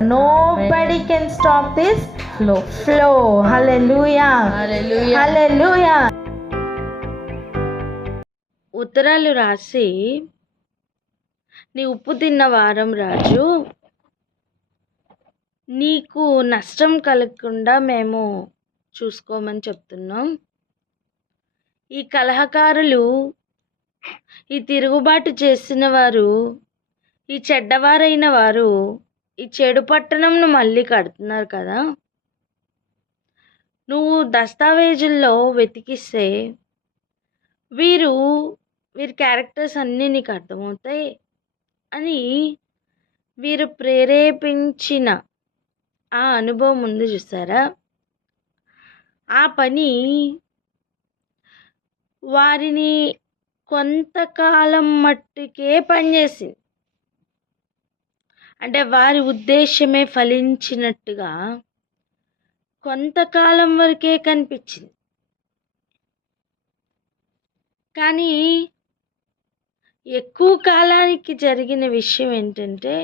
Nobody can stop this flow. Hallelujah. Hallelujah. ఉత్తరాలు రాసి, నీ ఉప్పు తిన్న వారం రాజు, నీకు నష్టం కలగకుండా మేము చూసుకోమని చెప్తున్నాం. ఈ కలహకారులు, ఈ తిరుగుబాటు చేసిన వారు, ఈ చెడ్డవారైన వారు ఈ చెడు పట్టణంను మళ్ళీ కడుతున్నారు కదా. నువ్వు దస్తావేజుల్లో వెతికిస్తే వీరి క్యారెక్టర్స్ అన్నీ నీకు అర్థమవుతాయి అని వీరు ప్రేరేపించిన ఆ అనుభవం ఉంది చూసారా. ఆ పని వారిని కొంతకాలం మట్టుకే పనిచేసింది. అంటే వారి ఉద్దేశమే ఫలించినట్టుగా కొంతకాలం వరకే కనిపించింది. కానీ ఎక్కువ కాలానికి జరిగిన విషయం ఏంటంటే,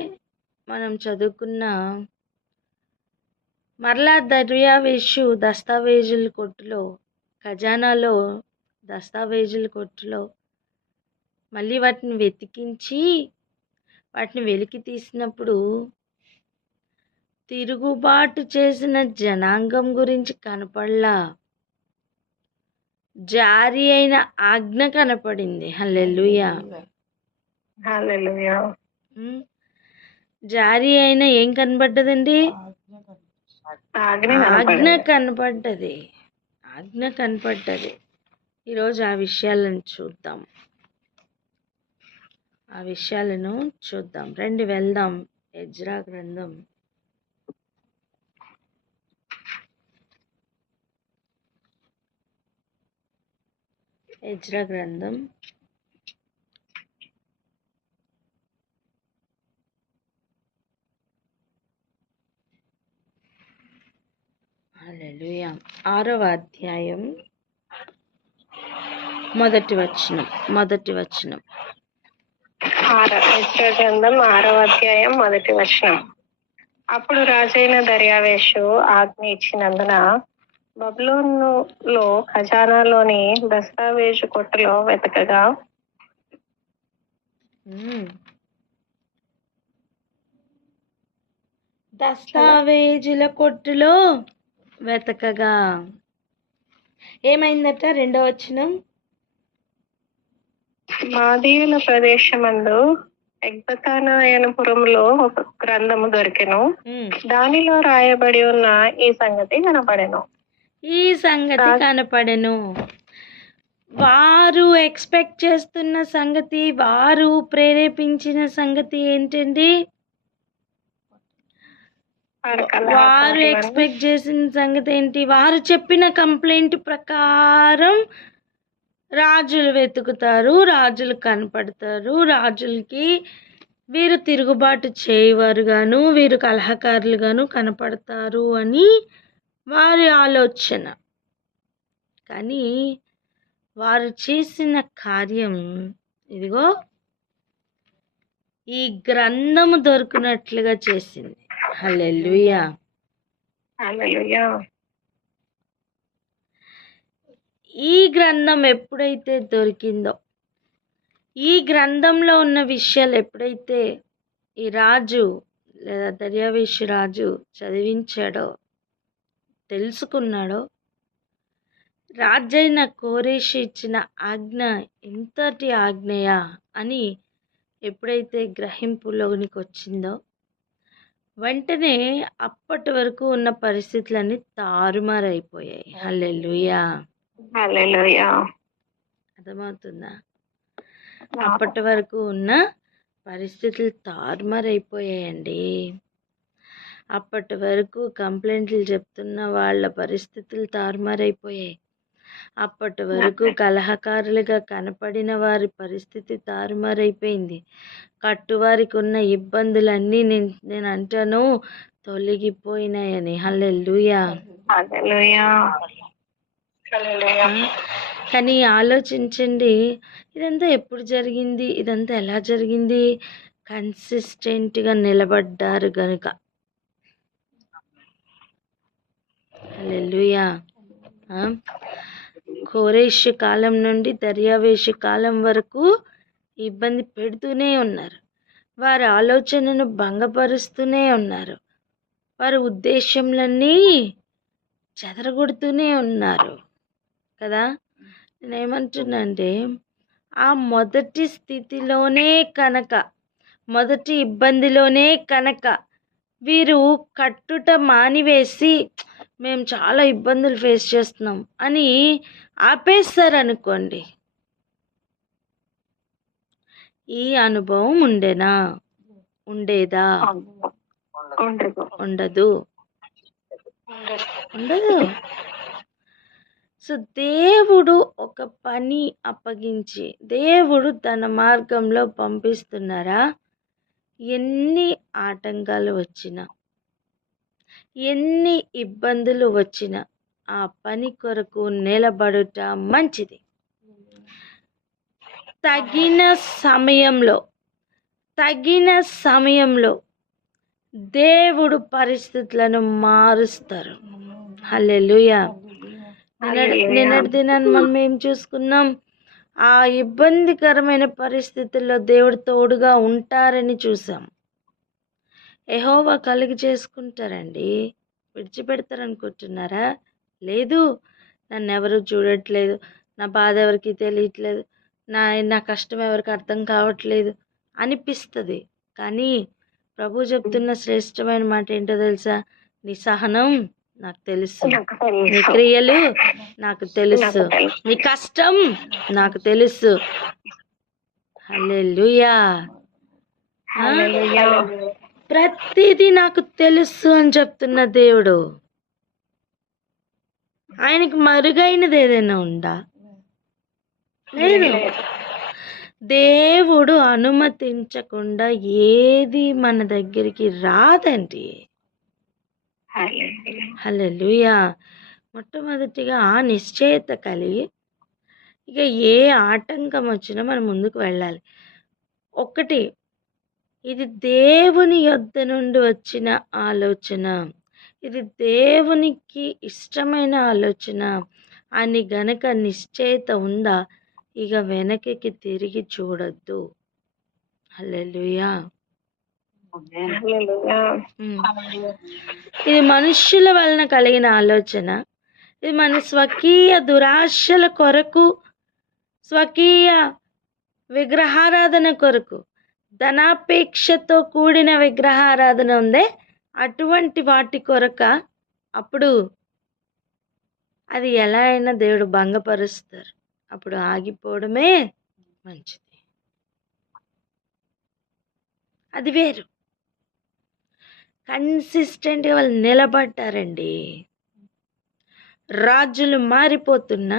మనం చదువుకున్న మరలా దర్యావేషు దస్తావేజుల కొట్టులో, ఖజానాలో దస్తావేజుల కొట్టులో మళ్ళీ వాటిని వెతికించి వాటిని వెలికి తీసినప్పుడు తిరుగుబాటు చేసిన జనాంగం గురించి కనపడలా, జారీ అయిన ఆజ్ఞ కనపడింది. హల్లెలూయా. హల్లెలూయా. జారీ అయిన ఏం కనపడ్డదండి? ఆజ్ఞ కనపడ్డది. ఆజ్ఞ కనపడ్డది. ఈరోజు ఆ విషయాలను చూద్దాం. రండి వెళ్దాం. ఎజ్రా గ్రంథం హల్లెలూయా 6వ అధ్యాయం మొదటి వచనం. ఎజ్రా గ్రంథం 6వ అధ్యాయం మొదటి వచనం. అప్పుడు రాజైన దర్యావేషు ఆజ్ఞ ఇచ్చినందున బబులోనులో ఖజానాలోని దస్తావేజు కొట్టులో వెతకగా, దస్తావేజుల కొట్టులో వెతకగా ఏమైందట? 2వ వచనం. మాదీయుల ప్రదేశమందు ఎగ్బతానాయనపురంలో ఒక గ్రంథము దొరికెను. దానిలో రాయబడి ఉన్న ఈ సంగతి కనపడెను. వారు ఎక్స్పెక్ట్ చేస్తున్న సంగతి, వారు ప్రేరేపించిన సంగతి ఏంటండి? వారు ఎక్స్పెక్ట్ చేసిన సంగతి ఏంటి? వారు చెప్పిన కంప్లైంట్ ప్రకారం రాజులు వెతుకుతారు, రాజులు కనపడతారు, రాజులకి వీరు తిరుగుబాటు చేయవారుగాను, వీరు కలహకారులుగాను కనపడతారు అని వారి ఆలోచన. కానీ వారు చేసిన కార్యం ఇదిగో ఈ గ్రంథము దొరికినట్లుగా చేసింది. హల్లెలూయా. ఈ గ్రంథం ఎప్పుడైతే దొరికిందో, ఈ గ్రంథంలో ఉన్న విషయాలు ఎప్పుడైతే ఈ రాజు లేదా దర్యావేషు రాజు చదివించాడో, తెలుసుకున్నాడో, రాజైన కోరేషు ఇచ్చిన ఆజ్ఞ ఎంతటి ఆజ్ఞయా అని ఎప్పుడైతే గ్రహింపులోనికి వచ్చిందో, వెంటనే అప్పటి వరకు ఉన్న పరిస్థితులన్నీ తారుమారైపోయాయి. హల్లెలూయా. అర్థమవుతుందా? అప్పటి వరకు ఉన్న పరిస్థితులు తారుమారైపోయాయండి. అప్పటి వరకు కంప్లైంట్లు చెప్తున్న వాళ్ళ పరిస్థితులు తారుమారైపోయాయి. అప్పటి వరకు కలహకారులుగా కనపడిన వారి పరిస్థితి తారుమారైపోయింది. కట్టువారికి ఉన్న ఇబ్బందులన్నీ నేను అంటాను తొలగిపోయినాయని. హల్లెలూయా. కానీ ఆలోచించండి, ఇదంతా ఎప్పుడు జరిగింది? ఇదంతా ఎలా జరిగింది? కన్సిస్టెంట్గా నిలబడ్డారు గనుక. హల్లెలూయా. ఆ? కోరేషు కాలం నుండి దర్యావేషు కాలం వరకు ఇబ్బంది పెడుతూనే ఉన్నారు. వారి ఆలోచనను భంగపరుస్తూనే ఉన్నారు. వారి ఉద్దేశంలన్నీ చెదరగొడుతూనే ఉన్నారు కదా. నేనేమంటున్నా అంటే ఆ మొదటి స్థితిలోనే కనుక, మొదటి ఇబ్బందిలోనే కనుక వీరు కట్టుట మానివేసి మేము చాలా ఇబ్బందులు ఫేస్ చేస్తున్నాం అని ఆపేస్తారనుకోండి, ఈ అనుభవం ఉండేదా? ఉండదు. సో దేవుడు ఒక పని అప్పగించి దేవుడు తన మార్గంలో పంపిస్తున్నారా, ఎన్ని ఆటంకాలు వచ్చినా, ఎన్ని ఇబ్బందులు వచ్చినా ఆ పని కొరకు నిలబడుట మంచిది. తగిన సమయంలో దేవుడు పరిస్థితులను మారుస్తారు. హల్లెలూయా. నిన్నటి దినాన్ని మనం ఏం చూసుకున్నాం? ఆ ఇబ్బందికరమైన పరిస్థితుల్లో దేవుడు తోడుగా ఉంటారని చూసాం. యెహోవా కలుగ చేసుకుంటారండి, విడిచిపెడతారనుకుంటున్నారా? లేదు, నన్ను ఎవరు చూడట్లేదు, నా బాధ ఎవరికి తెలియట్లేదు, నా కష్టం ఎవరికి అర్థం కావట్లేదు అనిపిస్తుంది. కానీ ప్రభు చెప్తున్న శ్రేష్టమైన మాట ఏంటో తెలుసా? నీ సహనం నాకు తెలుసు, నీ క్రియలు నాకు తెలుసు, నీ కష్టం నాకు తెలుసు. హల్లెలూయా. ప్రతిదీ నాకు తెలుసు అని చెప్తున్న దేవుడు. ఆయనకి మరుగైనది ఏదైనా ఉందా? లేదు. దేవుడు అనుమతించకుండా ఏది మన దగ్గరికి రాదండి. హల్లెలూయా. మొట్టమొదటిగా ఆ నిశ్చయత కలిగి ఇక ఏ ఆటంకం వచ్చినా మనం ముందుకు వెళ్ళాలి. ఒకటి, ఇది దేవుని యొద్ద నుండి వచ్చిన ఆలోచన, ఇది దేవునికి ఇష్టమైన ఆలోచన అని గనక నిశ్చయత ఉందా, ఇక వెనక్కి తిరిగి చూడొద్దు. హల్లెలూయా. ఇది మనుష్యుల వలన కలిగిన ఆలోచన, ఇది మన స్వకీయ దురాశల కొరకు, స్వకీయ విగ్రహారాధన కొరకు, ధనాపేక్షతో కూడిన విగ్రహారాధన ఉందే అటువంటి వాటి కొరక. అప్పుడు అది ఎలా అయినా దేవుడు భంగపరుస్తారు. అప్పుడు ఆగిపోవడమే మంచిది. అది వేరు. కన్సిస్టెంట్గా వాళ్ళు నిలబడ్డారండి. రాజులు మారిపోతున్నా,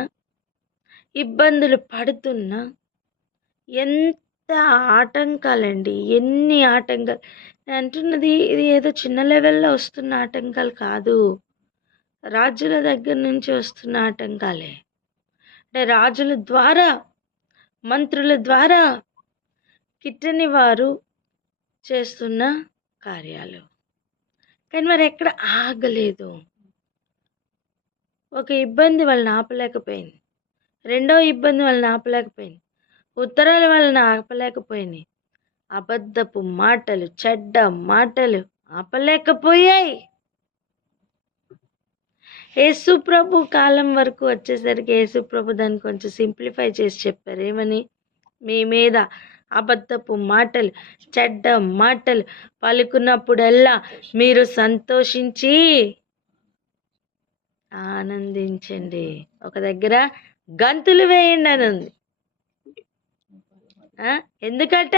ఇబ్బందులు పడుతున్నా, ఎంత ఆటంకాలండి, ఎన్ని ఆటంకాలు. నేను అంటున్నది ఇది ఏదో చిన్న లెవెల్లో వస్తున్న ఆటంకాలు కాదు, రాజుల దగ్గర నుంచి వస్తున్న ఆటంకాలే. అంటే రాజుల ద్వారా, మంత్రుల ద్వారా కిట్టని వారు చేస్తున్న కార్యాలు. కానీ మరి ఎక్కడ ఆగలేదు. ఒక ఇబ్బంది వాళ్ళని ఆపలేకపోయింది, రెండో ఇబ్బంది వాళ్ళని ఆపలేకపోయింది, ఉత్తరాల వాళ్ళని ఆపలేకపోయింది, అబద్ధపు మాటలు, చెడ్డ మాటలు ఆపలేకపోయాయి. యేసు ప్రభు కాలం వరకు వచ్చేసరికి యేసు ప్రభు దాన్ని కొంచెం సింప్లిఫై చేసి చెప్పారు. ఏమని? మీ మీద అబద్ధపు మాటలు, చెడ్డ మాటలు పలుకున్నప్పుడల్లా మీరు సంతోషించి ఆనందించండి. ఒక దగ్గర గంతులు వేయండి అని ఉంది. ఎందుకట?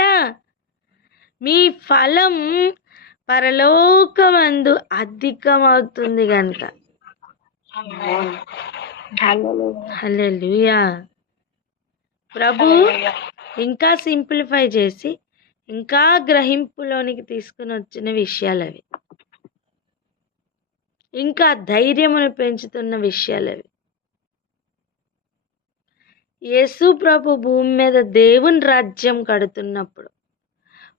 మీ ఫలం పరలోకమందు అధికమవుతుంది గనుక. హల్లెలూయా. ప్రభు ఇంకా సింప్లిఫై చేసి ఇంకా గ్రహింపులోనికి తీసుకుని వచ్చిన విషయాలు అవి, ఇంకా ధైర్యమును పెంచుతున్న విషయాలు అవి. యేసు ప్రభు భూమి మీద దేవుని రాజ్యం కడుతున్నప్పుడు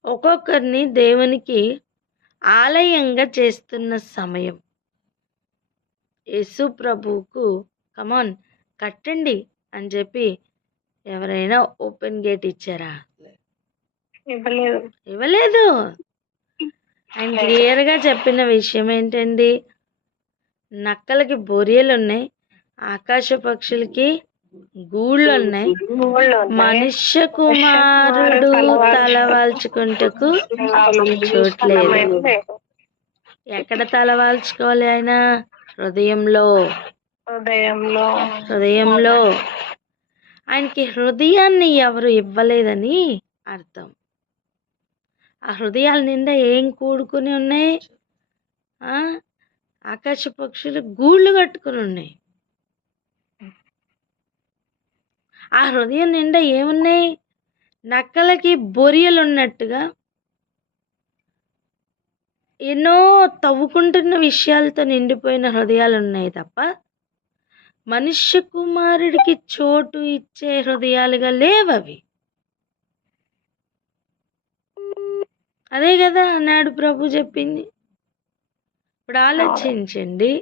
ఒక్కొక్కరిని దేవునికి ఆలయంగా చేస్తున్న సమయం. యేసు ప్రభువుకు కమాన్ కట్టండి అని చెప్పి ఎవరైనా ఓపెన్ గేట్ ఇచ్చారా? ఇవ్వలేదు. ఇవ్వలేదు. ఆయన క్లియర్గా చెప్పిన విషయం ఏంటండి? నక్కలకి బొరియలు ఉన్నాయి, ఆకాశ పక్షులకి గూళ్ళు ఉన్నాయి, మనుష్య కుమారుడు తలవాల్చుకుంటకు చోట్లేదు. ఎక్కడ తలవాల్చుకోవాలి? ఆయన హృదయంలో. హృదయంలో. ఆయనకి హృదయాన్ని ఎవరు ఇవ్వలేదని అర్థం. ఆ హృదయాల నిండా ఏం కూడుకుని ఉన్నాయి? ఆకాశ పక్షులు గూళ్ళు కట్టుకుని ఉన్నాయి. ఆ హృదయం నిండా ఏమున్నాయి? నక్కలకి బొరియలు ఉన్నట్టుగా ఎన్నో తవ్వుకుంటున్న విషయాలతో నిండిపోయిన హృదయాలు ఉన్నాయి తప్ప మనుష్య కుమారుడికి చోటు ఇచ్చే హృదయాలుగా లేవవి. అదే కదా అన్నాడు ప్రభు చెప్పింది. ఇప్పుడు ఆలోచించండి,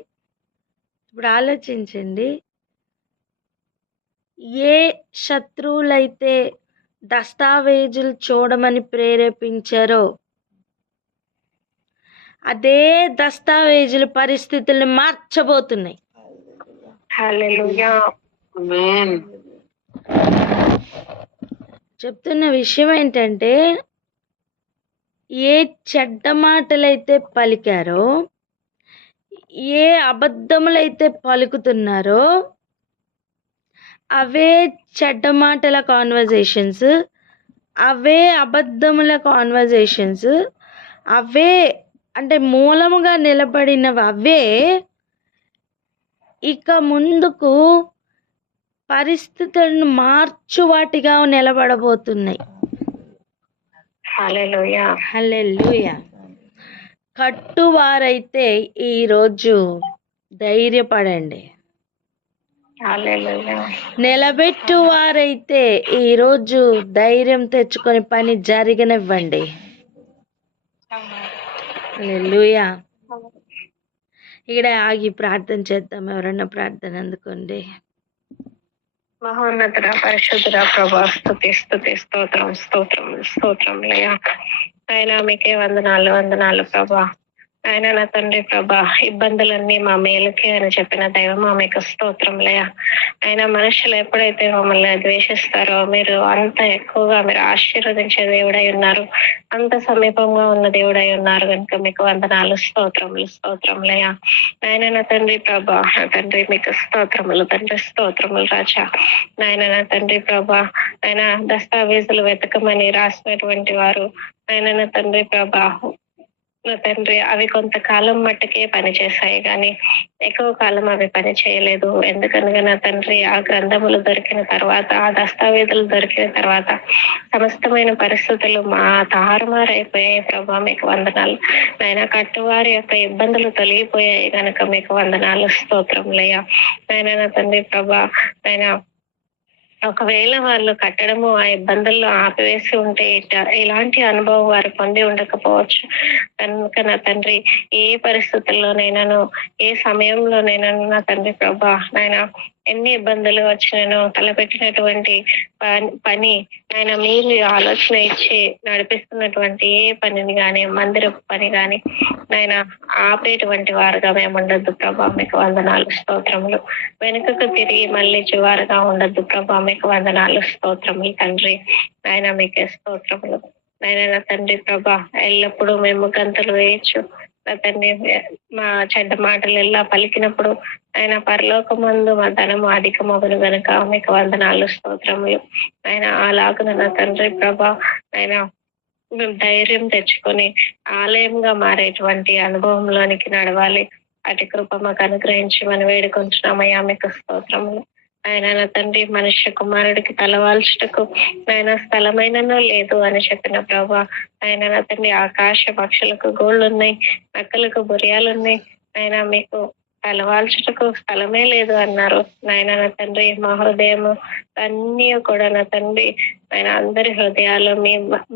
ఏ శత్రువులైతే దస్తావేజులు చూడమని ప్రేరేపించారో అదే దస్తావేజుల పరిస్థితుల్ని మార్చబోతున్నాయి. చెప్తున్న విషయం ఏంటంటే, ఏ చెడ్డ మాటలైతే పలికారో, ఏ అబద్ధములైతే పలుకుతున్నారో అవే చెడ్డ మాటల కాన్వర్జేషన్స్, అవే అబద్ధముల కాన్వర్జేషన్స్, అవే అంటే మూలముగా నిలబడినవి అవే ఇక ముందుకు పరిస్థితులను మార్చువాటిగా నిలబడబోతున్నాయి. హల్లెలూయా. కట్టువారైతే ఈరోజు ధైర్యపడండి. నిలబెట్టువారైతే ఈరోజు ధైర్యం తెచ్చుకొని పని జరిగనివ్వండి. హల్లెలూయా. ఇక్కడ ఆగి ప్రార్థన చేద్దాం. ఎవరన్నా ప్రార్థన అందుకోండి. మహోన్నతుడ పరిశుద్ధుడ ప్రభా, స్తుతి స్తుతి స్తోత్రం స్తోత్రం స్తోత్రం లయ. ఆయన మీకే వందనాలు ప్రభా. ఆయన నా తండ్రి ప్రభా, ఇబ్బందులన్నీ మా మేలుకే అని చెప్పిన దైవం మీకు స్తోత్రం లయ. ఆయన మనుషులు ఎప్పుడైతే మమ్మల్ని ద్వేషిస్తారో మీరు అంత ఎక్కువగా మీరు ఆశీర్వదించే దేవుడై ఉన్నారు, అంత సమీపంగా ఉన్న దేవుడై ఉన్నారు కనుక మీకు వందనాలు స్తోత్రములు లయ. ఆయన నా తండ్రి ప్రభా, నా తండ్రి మీకు స్తోత్రములు తండ్రి, స్తోత్రములు రాజా. ఆయన నా తండ్రి ప్రభా, ఆయన దస్తావేజులు వెతకమని రాసినటువంటి వారు ఆయన నా తండ్రి ప్రభా, నా తండ్రి అవి కొంతకాలం మట్టుకే పనిచేశాయి కానీ ఎక్కువ కాలం అవి పని చేయలేదు. ఎందుకనగా నా తండ్రి ఆ గ్రంథములు దొరికిన తర్వాత, ఆ దస్తావేజులు దొరికిన తర్వాత సమస్తమైన పరిస్థితులు మా తారుమారైపోయాయి ప్రభా, మీకు వందనాలు. ఆయన కట్టువారి యొక్క ఇబ్బందులు తొలగిపోయాయి కనుక మీకు వందనాలు స్తోత్రములయ్యా. ఆయన నా తండ్రి ప్రభా, ఆయన ఒకవేళ వాళ్ళు కట్టడము ఆ ఇబ్బందుల్లో ఆపివేసి ఉంటే ఇలాంటి అనుభవం వారు పొంది ఉండకపోవచ్చు. కనుక నా తండ్రి ఏ పరిస్థితుల్లోనైనాను, ఏ సమయంలోనైనాను నా తండ్రి ప్రభా, నాయన ఎన్ని ఇబ్బందులు వచ్చినాను తలపెట్టినటువంటి పని ఆయన మీరు ఆలోచన ఇచ్చి నడిపిస్తున్నటువంటి ఏ పనిని కానీ, మందిరపు పని కానీ ఆయన ఆపేటువంటి వారుగా మేము ఉండొద్దు ప్రభా, మీకు వందనాలు స్తోత్రములు. వెనుకకు తిరిగి మళ్ళీ చివారుగా ఉండొద్దు ప్రభా, మీకు వందనాలు స్తోత్రములు తండ్రి. ఆయన మీకే స్తోత్రములు. ఆయన నా తండ్రి ప్రభా, ఎల్లప్పుడూ మేము గంతులు వేయచ్చు నా తండ్రి. మా చెడ్డ మాటలు ఎలా పలికినప్పుడు ఆయన పరలోకమందు మా ధనము అధికమగును గనుక మీకు వందనాలు స్తోత్రములు. ఆయన అలాగున నా తండ్రి ప్రభా, ఆయన మేము ధైర్యం తెచ్చుకొని ఆలయంగా మారేటువంటి అనుభవంలోనికి నడవాలి. అటు కృప మాకు అనుగ్రహించి మనం వేడుకుంటున్నామయ్యా, మీకు స్తోత్రములు. ఆయన నా తండ్రి మనుష్య కుమారుడికి తలవాల్చుటకు ఆయన స్థలమైనను లేదు అని చెప్పిన ప్రభా, ఆయన నా తండ్రి ఆకాశ పక్షులకు గోళ్ళు ఉన్నాయి, నక్కలకు బొరియాలున్నాయి, ఆయన మీకు తలవాల్చుటకు స్థలమే లేదు అన్నారు. నాయన నా తండ్రి మా హృదయము అన్నీ కూడా నా తండ్రి ఆయన అందరి హృదయాలు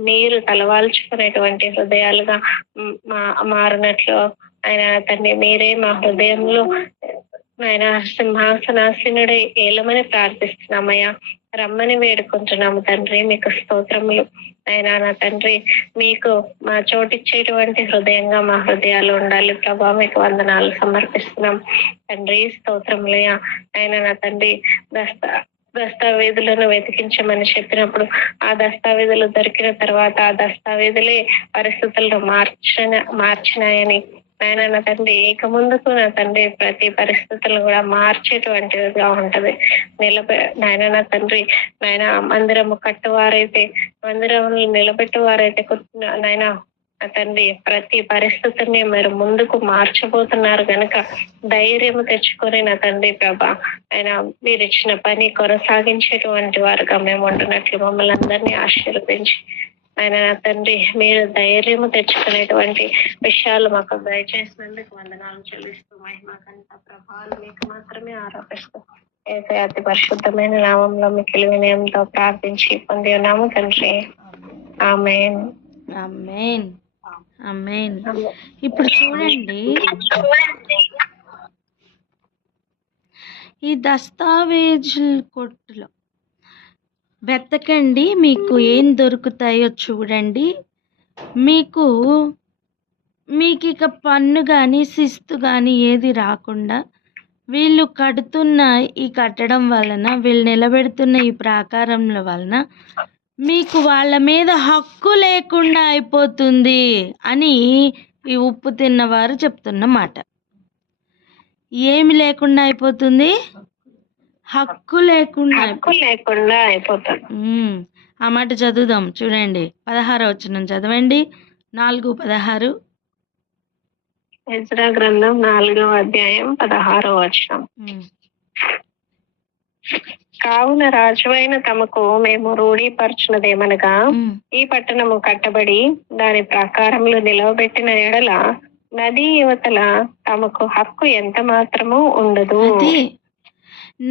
మీరు తలవాల్చుకునేటువంటి హృదయాలుగా మారినట్లు ఆయన తండ్రి మీరే మా హృదయంలో నాయన సింహాసనాసీనుడే ఏలమని ప్రార్థిస్తున్నామయ్యా. రమ్మని వేడుకుంటున్నాము తండ్రి. మీకు స్తోత్రములు అయినా నా తండ్రి. మీకు మా చోటిచ్చేటువంటి హృదయంగా మా హృదయాలు ఉండాలి ప్రభా. మీకు వందనాలు సమర్పిస్తున్నాం తండ్రి. స్తోత్రములయ్యా. అయినా నా తండ్రి, దస్తావేజులను వెతికించమని చెప్పినప్పుడు ఆ దస్తావేజులు దొరికిన తర్వాత ఆ దస్తావేజులే పరిస్థితులను మార్చినాయని ఆయన నా తండ్రి, ఇక ముందుకు నా తండ్రి ప్రతి పరిస్థితులను కూడా మార్చేటువంటిదిగా ఉంటది. నాయన నా తండ్రి, నాయన మందిరము కట్టువారైతే, మందిరములు నిలబెట్టువారైతే నాయన నా తండ్రి ప్రతి పరిస్థితిని మీరు ముందుకు మార్చబోతున్నారు కనుక ధైర్యము తెచ్చుకొని నా తండ్రి ప్రభా, ఆయన మీరు ఇచ్చిన పని కొనసాగించేటువంటి వారుగా మేము ఉంటున్నట్లు మమ్మల్ని అందరినీ ఆశీర్వదించి ఆయన నా తండ్రి, మీరు ధైర్యము తెచ్చుకునేటువంటి విషయాలు మాకు దయచేసినందుకు వందనాలు చెల్లిస్తూ మహిమకంత ప్రభావాలు మీకు మాత్రమే ఆరోపిస్తూ ఏసే అతి పరిశుద్ధమైన నామంలో మీకు వినయంతో ప్రార్థించి పొంది ఉన్నాము తండ్రి. ఆమేన్. ఆమేన్. ఆమేన్. ఇప్పుడు చూడండి, ఈ దస్తావేజుల కొట్టులో వెతకండి, మీకు ఏం దొరుకుతాయో చూడండి. మీకు ఇక పన్ను కానీ శిస్తు కానీ ఏది రాకుండా వీళ్ళు కడుతున్న ఈ కట్టడం వలన, వీళ్ళు నిలబెడుతున్న ఈ ప్రాకారంల వలన మీకు వాళ్ళ మీద హక్కు లేకుండా అయిపోతుంది అని ఈ ఉప్పు తిన్నవారు చెప్తున్న మాట. ఏమి లేకుండా అయిపోతుంది? హక్కు లేకుండా అయిపోతుంది. ఆ మాట చదువుదాం చూడండి. 16వ వచనం చదవండి. 4:16. ఎజ్రా గ్రంథం 4వ అధ్యాయం 16వ వచనం. కావున రాజువైన తమకు మేము రూఢీపరచున్నదేమనగా, ఈ పట్టణము కట్టబడి దాని ప్రాకారములు నిలవబెట్టిన ఎడల నది యువతల తమకు హక్కు ఎంత మాత్రము ఉండదు.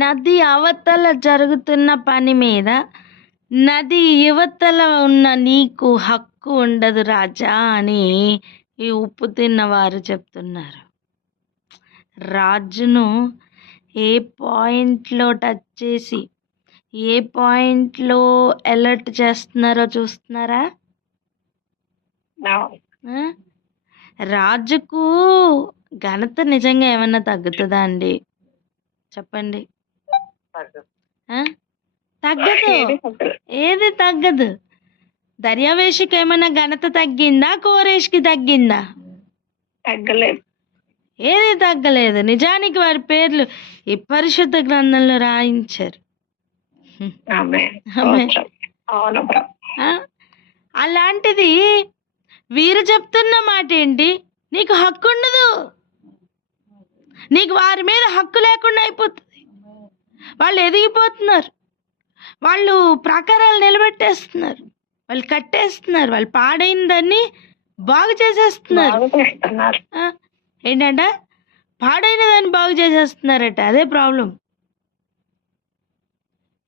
నది అవతల జరుగుతున్న పని మీద నది యువతల ఉన్న నీకు హక్కు ఉండదు రాజా అని ఈ ఉప్పు తిన్నవారు చెప్తున్నారు. రాజును ఏ పాయింట్లో టచ్ చేసి ఏ పాయింట్లో అలర్ట్ చేస్తున్నారో చూస్తున్నారా? రాజుకు ఘనత నిజంగా ఏమన్నా తగ్గుతుందా అండి? చెప్పండి. తగ్గదు, ఏది తగ్గదు. దర్యావేషికి ఏమైనా ఘనత తగ్గిందా? కోరేష్కి తగ్గిందా? తగ్గలేదు, ఏది తగ్గలేదు. నిజానికి వారి పేర్లు ఈ పరిశుద్ధ గ్రంథంలో రాయించారు. అలాంటిది వీరు చెప్తున్న మాట ఏంటి? నీకు హక్కు ఉండదు, నీకు వారి మీద హక్కు లేకుండా అయిపోతుంది. వాళ్ళు ఎదిగిపోతున్నారు, వాళ్ళు ప్రాకారాలు నిలబెట్టేస్తున్నారు, వాళ్ళు కట్టేస్తున్నారు, వాళ్ళు పాడైన దాన్ని బాగు చేసేస్తున్నారు. ఏంటంట? పాడైన దాన్ని బాగు చేసేస్తున్నారట. అదే ప్రాబ్లం.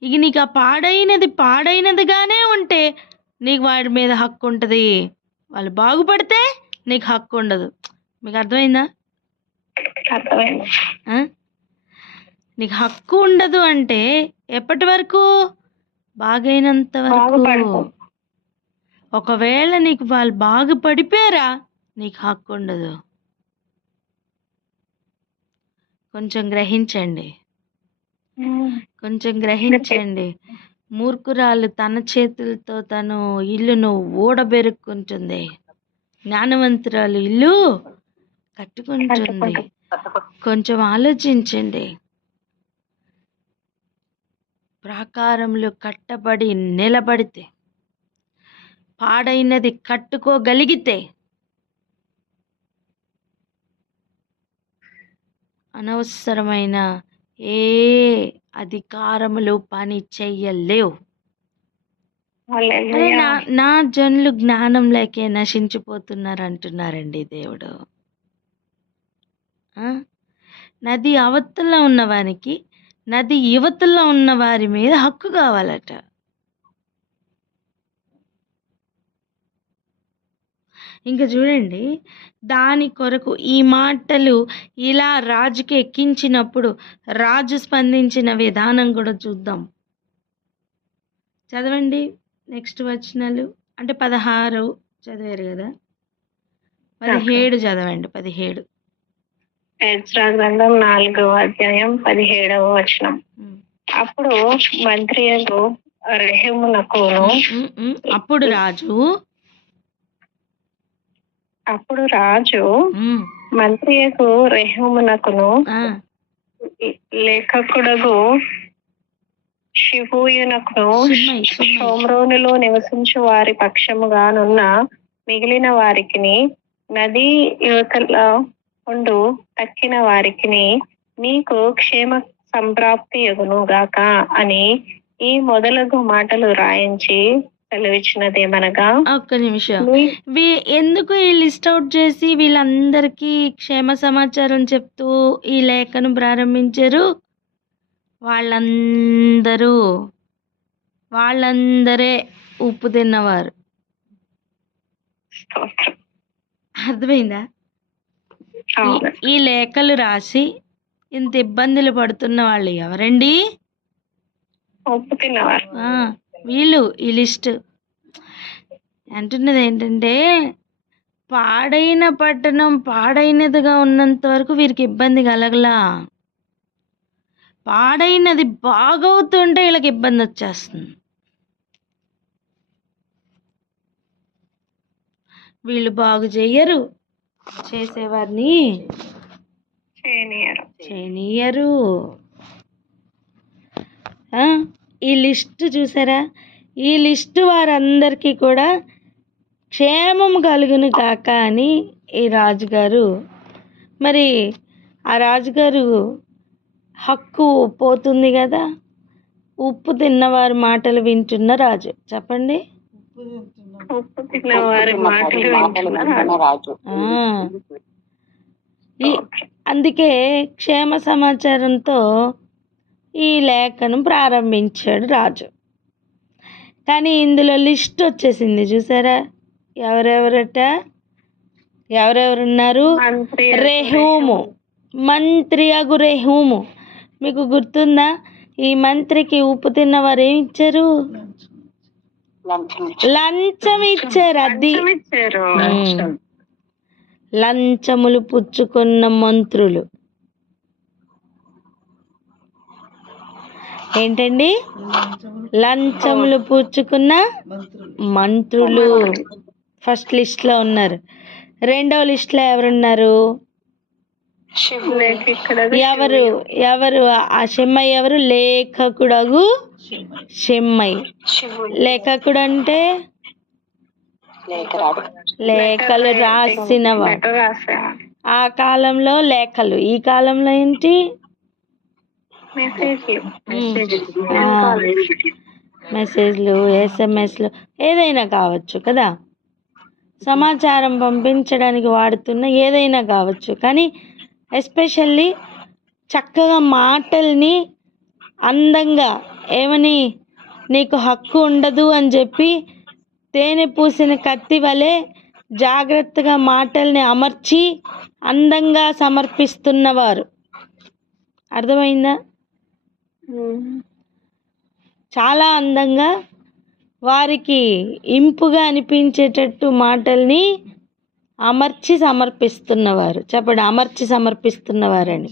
ఇక నీకు ఆ పాడైనదిగానే ఉంటే నీకు వాడి మీద హక్కు ఉంటుంది. వాళ్ళు బాగుపడితే నీకు హక్కు ఉండదు. మీకు అర్థమైందా? నీకు హక్కు ఉండదు అంటే ఎప్పటి వరకు? బాగైనంత వరకు. ఒకవేళ నీకు వాళ్ళు బాగుపడిపోయారా, నీకు హక్కు ఉండదు. కొంచెం గ్రహించండి, కొంచెం గ్రహించండి. మూర్ఖురాలు తన చేతులతో తను ఇల్లును ఊడబెరుక్కుంటుంది, జ్ఞానవంతురాలు ఇల్లు కట్టుకుంటుంది. కొంచెం ఆలోచించండి. ప్రాకారములు కట్టబడి నిలబడితే, పాడైనది కట్టుకోగలిగితే అనవసరమైన ఏ అధికారములు పని చెయ్యలేవు. నా జనులు జ్ఞానం లేకే నశించిపోతున్నారు అంటున్నారండి దేవుడు. నది అవతల ఉన్నవానికి నది యువతలో ఉన్న వారి మీద హక్కు కావాలట. ఇంకా చూడండి, దాని కొరకు ఈ మాటలు ఇలా రాజుకి ఎక్కించినప్పుడు రాజు స్పందించిన విధానం కూడా చూద్దాం. చదవండి నెక్స్ట్ వచనాలు. అంటే 16 చదివారు కదా, 17 చదవండి. 17. ఎజ్రా గ్రంథం 4వ అధ్యాయం 17వ వచనం. అప్పుడు మంత్రి రెహూమునకును అప్పుడు రాజు మంత్రియకు రెహూమునకును లేఖకుడగు షిబూయునకును షోమ్రోనులో నివసించు వారి పక్షముగానున్న మిగిలిన వారికిని నది యువతల ఉండు తక్కిన వారికిని మీకు క్షేమ సంప్రాప్తి యగును గాక అని ఈ మొదలగు మాటలు రాయించి సెలవిచ్చినదేమనగా. ఒక్క నిమిషం, ఎందుకు ఈ లిస్ట్ అవుట్ చేసి వీళ్ళందరికీ క్షేమ సమాచారం చెప్తూ ఈ లేఖను ప్రారంభించారు? వాళ్ళందరే ఉప్పు తిన్నవారు. అర్థమైందా? ఈ లేఖలు రాసి ఇంత ఇబ్బందులు పడుతున్న వాళ్ళు ఎవరండి? ఉప్పు తిన్నవారు. వీళ్ళు. ఈ లిస్ట్ అంటున్నది ఏంటంటే, పాడైన పట్టణం పాడైనదిగా ఉన్నంత వరకు వీరికి ఇబ్బంది కలగలా. పాడైనది బాగవుతుంటే వీళ్ళకి ఇబ్బంది వచ్చేస్తుంది. వీళ్ళు బాగు చెయ్యరు, చేసేవారిని చేయనియరు. ఈ లిస్ట్ చూసారా? ఈ లిస్టు వారందరికీ కూడా క్షేమం కలుగును కాక అని ఈ రాజుగారు, మరి ఆ రాజుగారు హక్కు పోతుంది కదా. ఉప్పు తిన్నవారి మాటలు వింటున్న రాజు. చెప్పండి. అందుకే క్షేమ సమాచారంతో ఈ లేఖను ప్రారంభించాడు రాజు. కానీ ఇందులో లిస్ట్ వచ్చేసింది చూసారా? ఎవరెవరున్నారు? రెహూము, మంత్రి అగు రెహూము. మీకు గుర్తుందా? ఈ మంత్రికి ఉప్పు తిన్నవారు ఏమి ఇచ్చారు? లంచం ఇచ్చారు. అది లంచములు పుచ్చుకున్న మంత్రులు. ఏంటండి? లంచములు పుచ్చుకున్న మంత్రులు ఫస్ట్ లిస్ట్లో ఉన్నారు. రెండవ లిస్ట్లో ఎవరున్నారు? ఎవరు ఆ షెమ్మై ఎవరు? లేఖకుడగు షెమ్మై. లేఖకుడు అంటే లేఖలు రాసినవాడు. ఆ కాలంలో లేఖలు, ఈ కాలంలో ఏంటి? మెసేజ్లు, SMS లు ఏదైనా కావచ్చు కదా. సమాచారం పంపించడానికి వాడుతున్న ఏదైనా కావచ్చు. కానీ ఎస్పెషల్లీ చక్కగా మాటల్ని అందంగా ఏమని, నీకు హక్కు ఉండదు అని చెప్పి తేనె పూసిన కత్తి వలె జాగ్రత్తగా మాటల్ని అమర్చి అందంగా సమర్పిస్తున్నవారు. అర్థమైందా? చాలా అందంగా వారికి ఇంపుగా అనిపించేటట్టు మాటల్ని అమర్చి సమర్పిస్తున్నవారు. చెప్పండి, అమర్చి సమర్పిస్తున్నవారని.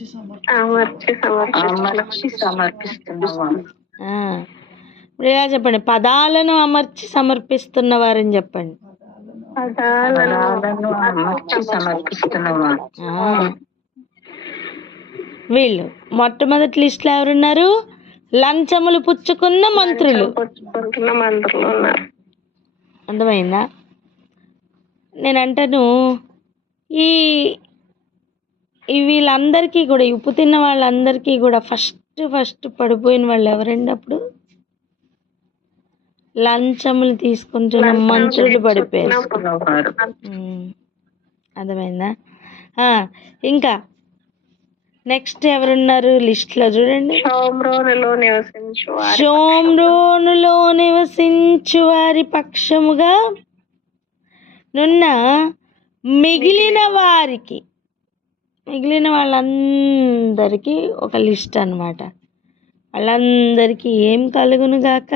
ఇలా చెప్పండి, పదాలను అమర్చి సమర్పిస్తున్నవారని చెప్పండి. వీళ్ళు మొట్టమొదటి లిస్టులో ఎవరున్నారు? లంచములు పుచ్చుకున్న మంత్రులు. అర్థమైందా? నేను అంటాను, ఈ వీళ్ళందరికీ కూడా, ఉప్పు తిన్న వాళ్ళందరికీ కూడా ఫస్ట్ పడిపోయిన వాళ్ళు ఎవరండి? అప్పుడు లంచములు తీసుకుంటున్న మంత్రులు పడిపోయారు. అర్థమైందా? ఇంకా నెక్స్ట్ ఎవరున్నారు లిస్ట్లో చూడండి. షోమ్రోనులో నివసించు వారి పక్షముగా నున్న మిగిలిన వారికి, మిగిలిన వాళ్ళందరికీ ఒక లిస్ట్ అన్నమాట. వాళ్ళందరికీ ఏం కలుగును గాక?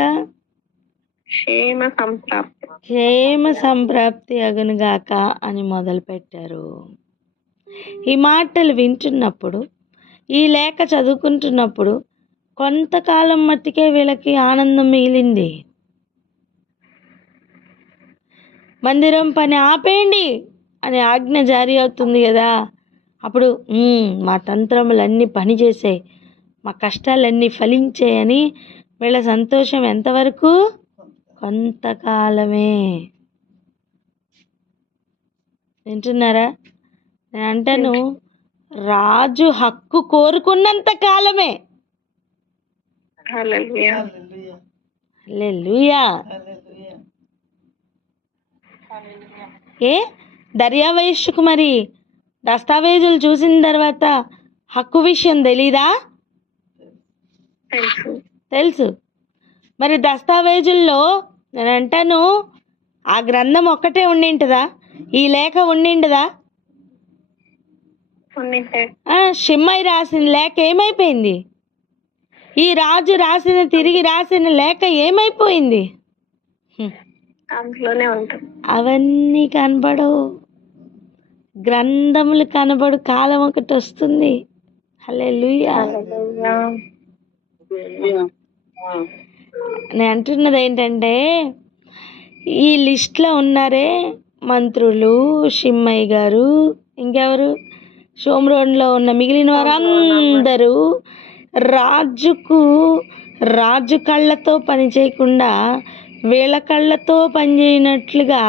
క్షేమ సంప్రాప్తి. క్షేమ సంప్రాప్తి అగును గాక అని మొదలుపెట్టారు. ఈ మాటలు వింటున్నప్పుడు, ఈ లేఖ చదువుకుంటున్నప్పుడు కొంతకాలం మట్టికే వీళ్ళకి ఆనందం మిగిలింది. మందిరం పని ఆపేయండి అనే ఆజ్ఞ జారీ అవుతుంది కదా. అప్పుడు మా తంత్రములన్నీ పనిచేసాయి, మా కష్టాలన్నీ ఫలించాయని వీళ్ళ సంతోషం ఎంతవరకు? కొంతకాలమే. వింటున్నారా? నేను అంటాను, రాజు హక్కు కోరుకున్నంత కాలమే. హల్లెలూయా. హల్లెలూయా. ఏ దర్యావేషుకు మరి దస్తావేజులు చూసిన తర్వాత హక్కు విషయం తెలీదా? తెలుసు. తెలుసు. మరి దస్తావేజుల్లో నేను అంటాను, ఆ గ్రంథం ఒక్కటే ఉండింటదా? ఈ లేఖ ఉండిండదా? షిమ్మయి రాసిన లేఖ ఏమైపోయింది? ఈ రాజు తిరిగి రాసిన లేఖ ఏమైపోయింది? అందులోనే ఉంటుంది. అవన్నీ కనబడవు, గ్రంథములు కనబడు కాలం ఒకటి వస్తుంది. హల్లెలూయా. నేను అంటున్నది ఏంటంటే, ఈ లిస్ట్లో ఉన్నారే మంత్రులు, షిమ్మయ్య గారు, ఇంకెవరు, షోమ్రోన్లో ఉన్న మిగిలిన వారందరూ రాజు కళ్ళతో పని చేయకుండా వీళ్ళ కళ్ళతో పని చేయనట్లుగా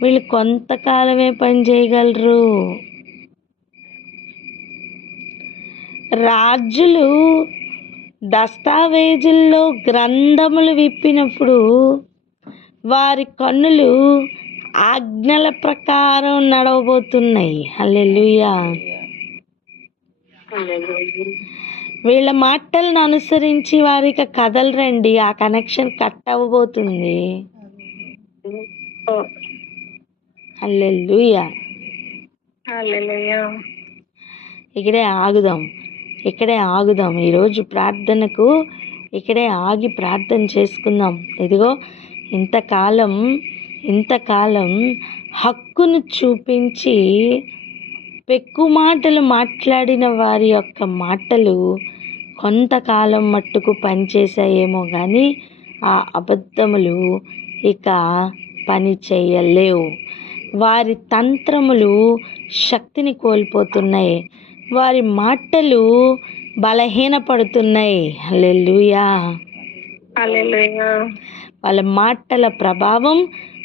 వీళ్ళు కొంతకాలమే పని చేయగలరు. రాజులు దస్తావేజుల్లో గ్రంథములు విప్పినప్పుడు వారి కన్నులు ఆజ్ఞల ప్రకారం నడవబోతున్నాయి. హల్లెలూయా. వీళ్ళ మాటలను అనుసరించి వారికి కదలరండి, ఆ కనెక్షన్ కట్ అవ్వబోతుంది. హల్లెలూయా. ఇక్కడే ఆగుదాం ఈరోజు ప్రార్థనకు. ఇక్కడే ఆగి ప్రార్థన చేసుకుందాం. ఇదిగో ఇంతకాలం హక్కును చూపించి పెక్కు మాటలు మాట్లాడిన వారి యొక్క మాటలు కొంతకాలం మట్టుకు పనిచేసాయేమో కానీ ఆ అబద్ధములు ఇక పని చేయలేవు. వారి తంత్రములు శక్తిని కోల్పోతున్నాయి, వారి మాటలు బలహీనపడుతున్నాయి. హల్లెలూయా. వాళ్ళ మాటల ప్రభావం,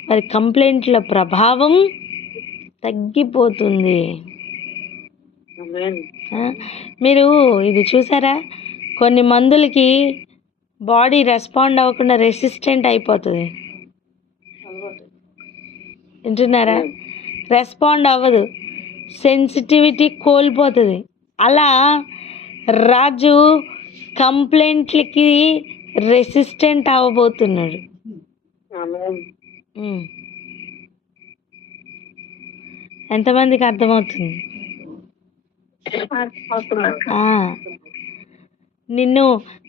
వారి కంప్లైంట్ల ప్రభావం తగ్గిపోతుంది. మీరు ఇది చూసారా? కొన్ని మందులకి బాడీ రెస్పాండ్ అవ్వకుండా రెసిస్టెంట్ అయిపోతుంది. వింటున్నారా? రెస్పాండ్ అవ్వదు, సెన్సిటివిటీ కోల్పోతుంది. అలా రాజు కంప్లైంట్లకి రెసిస్టెంట్ అవ్వబోతున్నాడు. ఎంతమందికి అర్థమవుతుంది?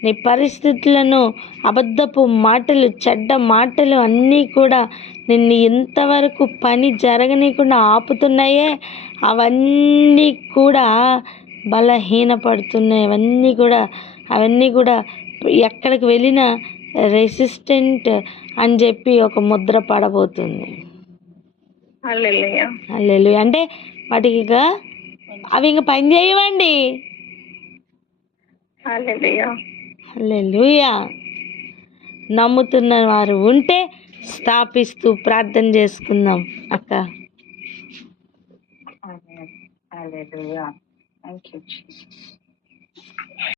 నీ పరిస్థితులను, అబద్ధపు మాటలు, చెడ్డ మాటలు అన్నీ కూడా నిన్ను ఇంతవరకు పని జరగనీయకుండా ఆపుతున్నాయే, అవన్నీ కూడా బలహీనపడుతున్నాయి. అవన్నీ కూడా ఎక్కడికి వెళ్ళినా రెసిస్టెంట్ అని చెప్పి ఒక ముద్ర పడబోతుంది. హల్లెలూయా. అంటే వాటికి అవి ఇంకా పని చేయవండి. హల్లెలూయా. నమ్ముతున్న వారు ఉంటే స్థాపిస్తూ ప్రార్థన చేసుకుందాం అక్క.